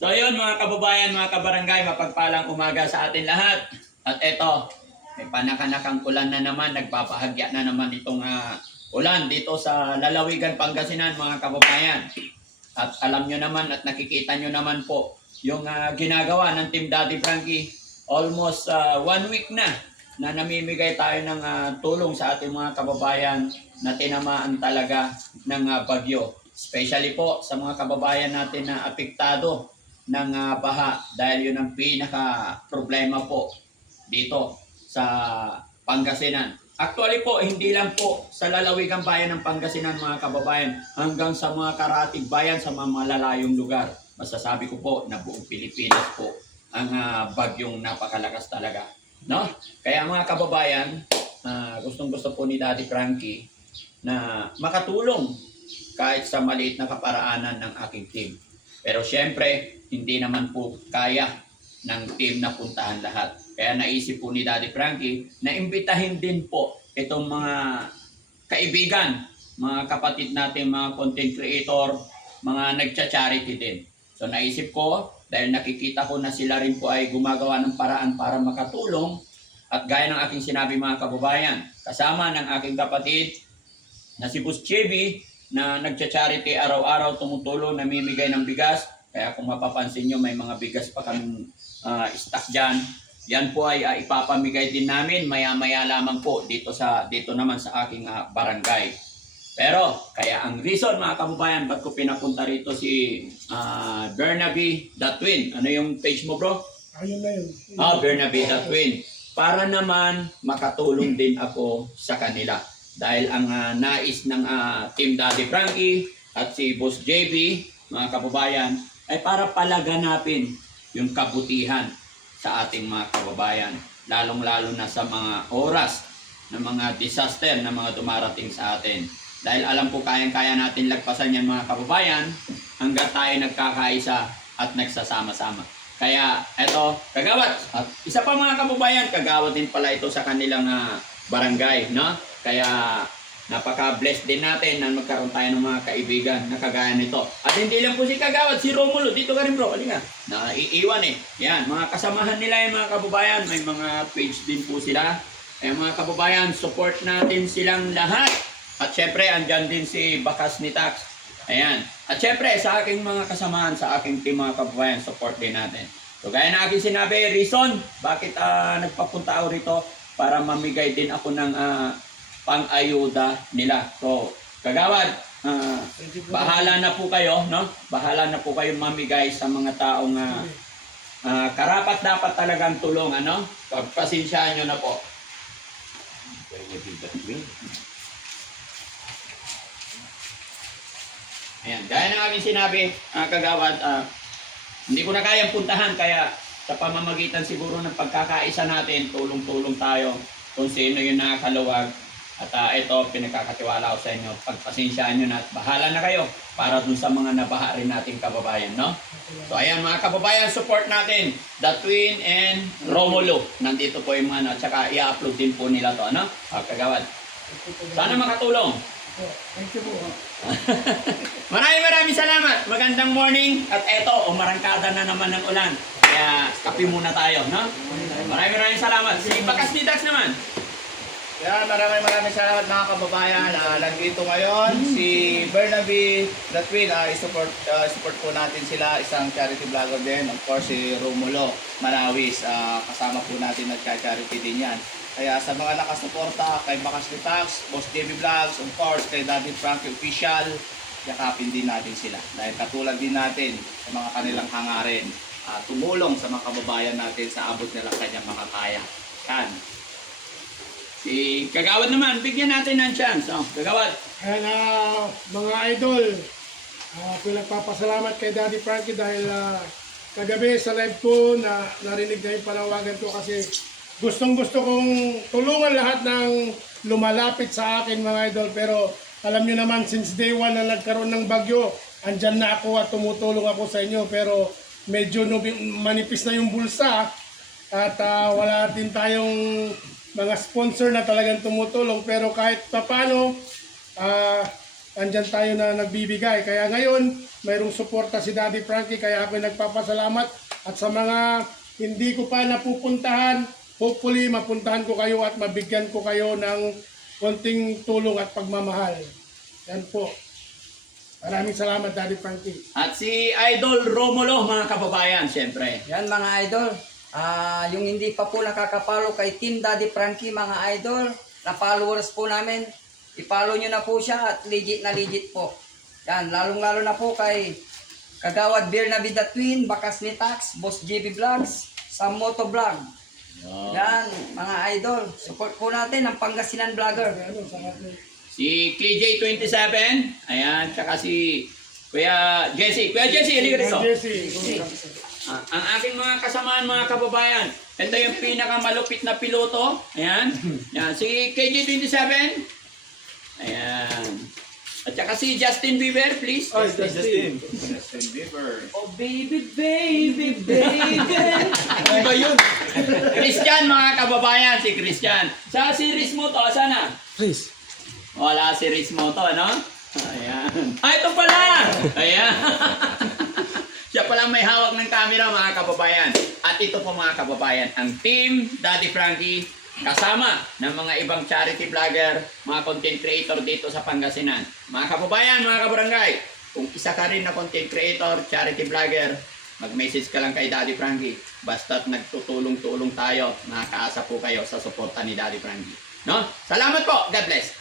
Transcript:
So yun mga kababayan, mga kabarangay, mapagpalang umaga sa atin lahat. At eto, may panakanakang ulan na naman, nagpapahagya na naman itong ulan dito sa Lalawigan, Pangasinan mga kababayan. At alam nyo naman at nakikita nyo naman po yung ginagawa ng Team Daddy Frankie. Almost 1 week na namimigay tayo ng tulong sa ating mga kababayan na tinamaan talaga ng bagyo. Especially po sa mga kababayan natin na apektado ng baha dahil yun ang pinaka problema po dito sa Pangasinan. Actually po, hindi lang po sa lalawigang bayan ng Pangasinan mga kababayan, hanggang sa mga karatig bayan sa mga malalayong lugar. Masasabi ko po na buong Pilipinas po ang bagyong napakalakas talaga. No? Kaya mga kababayan, gustong-gusto po ni Daddy Frankie na makatulong kahit sa maliit na kaparaanan ng aking team. Pero syempre, hindi naman po kaya ng team na puntahan lahat. Kaya naisip po ni Daddy Frankie na imbitahin din po itong mga kaibigan, mga kapatid natin, mga content creator, mga nagcha-charity din. So naisip ko, dahil nakikita ko na sila rin po ay gumagawa ng paraan para makatulong, at gaya ng aking sinabi mga kababayan, kasama ng aking kapatid na si Boss Chevy, na nagcha-charity araw-araw, tumutulong, namimigay ng bigas. Kaya kung mapapansin nyo, may mga bigas pa kaming stock dyan. Yan po ay ipapamigay din namin maya-maya lamang po dito naman sa aking barangay. Pero, kaya ang reason mga kababayan, ba't ko pinapunta rito si Bernabe the Twin. Ano yung page mo, bro? Ayun na yun. Bernabe the Twin. Para naman makatulong din ako sa kanila. Dahil ang nais ng Team Daddy Frankie at si Boss JB, mga kababayan, ay para palaganapin yung kabutihan sa ating mga kababayan. Lalong-lalo na sa mga oras ng mga disaster na mga dumarating sa atin. Dahil alam ko kayang-kaya natin lagpasan yan mga kababayan hanggang tayo nagkakaisa at nagsasama-sama. Kaya eto, kagawad. At isa pa mga kababayan, kagawad din pala ito sa kanilang barangay, no? Kaya napaka-blessed din natin na magkaroon tayo ng mga kaibigan na kagaya nito. At hindi lang po si Kagawad, si Romulo. Dito ka rin bro, halika. Naiiwan eh. Yan, mga kasamahan nila yung mga kababayan. May mga page din po sila. Kaya mga kababayan, support natin silang lahat. At syempre, andyan din si Bakas ni Tax. Ayan. At syempre, sa aking mga kasamahan, sa aking team mga kababayan, support din natin. So gaya na aking sinabi, reason, bakit nagpapunta ako rito? Para mamigay din ako ng pang-ayuda nila. So, Kagawad, bahala na po kayo, no? Bahala na po kayo mamigay sa mga taong karapat dapat talagang tulong, ano? Pagpasensyaan nyo na po. Ayan, gaya ng aking sinabi, Kagawad, hindi ko na kayang puntahan, kaya sa pamamagitan siguro ng pagkakaisa natin, tulong-tulong tayo kung sino yung nakakaluwag. At ito, pinagkakatiwala ko sa inyo. Pagpasensyaan nyo na at bahala na kayo para dun sa mga nabaha rin nating kababayan, no? So ayan mga kababayan, support natin The Twin and Romulo. Nandito po yung mga, tsaka i-upload din po nila to, ano? Kagawad. Sana makatulong. Thank you po. Maraming salamat. Magandang morning. At eto, umarangkada na naman ng ulan. Kaya kape muna tayo, no? Maraming salamat. Si Bakas ni Dax naman. Yan, maraming salamat mga kababayan. Nandito ngayon si Bernabe the Twin. Support po natin sila. Isang charity vlogger din. Of course, si Romulo Manawis. Kasama po natin nagka-charity din yan. Kaya sa mga nakasuporta kay Bakas ni Tax, Boss JB Vlogs, of course, kay Daddy Frankie Official, yakapin din natin sila. Dahil katulad din natin sa mga kanilang hangarin, tumulong sa mga kababayan natin sa abot nilang kanyang makakaya. Yan. Si Kagawad naman, bigyan natin ng chance. Kagawad. Ayan, mga idol, pinagpapasalamat kay Daddy Frankie dahil kagabi sa live ko na narinig na yung panawagan ko kasi gustong-gusto kong tulungan lahat ng lumalapit sa akin mga idol. Pero alam nyo naman, since day one na nagkaroon ng bagyo, andyan na ako at tumutulong ako sa inyo. Pero medyo manipis na yung bulsa at wala din tayong mga sponsor na talagang tumutulong. Pero kahit paano, andyan tayo na nagbibigay. Kaya ngayon, mayroong suporta si Daddy Frankie, kaya ako nagpapasalamat. At sa mga hindi ko pa napupuntahan, hopefully mapuntahan ko kayo at mabigyan ko kayo ng konting tulong at pagmamahal. Yan po. Maraming salamat, Daddy Frankie. At si Idol Romulo, mga kababayan, siyempre. Yan mga idol. Yung hindi pa po nakakapalo kay Team Daddy Frankie mga idol, na followers po namin, i-follow nyo na po siya at legit na legit po. Yan, lalong-lalo na po kay Kagawad Bernabe the Twin, Bakas ni Tax, Boss JB Vlogs, Sam Moto Vlog. Yan, mga idol, support po natin ang Pangasinan Vlogger. Si KJ27, ayan, tsaka si Kuya Jesse. Kuya Jesse, halika rito. Jesse. Ang aking mga kasamaan, mga kababayan, ito yung pinakamalupit na piloto. Ayan. Yan. Si KJ27. Ayan. At saka si Justin Bieber, please. Oh, Justin. Justin Bieber. Oh baby, baby, baby. Iba yun. Christian, mga kababayan, si Christian. Sa si Riz mo to, sana? Please. Wala si Riz mo to, ano? Ayan. Ito pala! Ayan. Siya pala may hawak ng camera, mga kababayan. At ito po, mga kababayan, ang Team Daddy Frankie, kasama ng mga ibang charity vlogger, mga content creator dito sa Pangasinan. Mga kababayan, mga kabarangay, kung isa ka rin na content creator, charity vlogger, mag-message ka lang kay Daddy Frankie. Basta't nagtutulong-tulong tayo, nakakaasa po kayo sa suporta ni Daddy Frankie. No? Salamat po. God bless.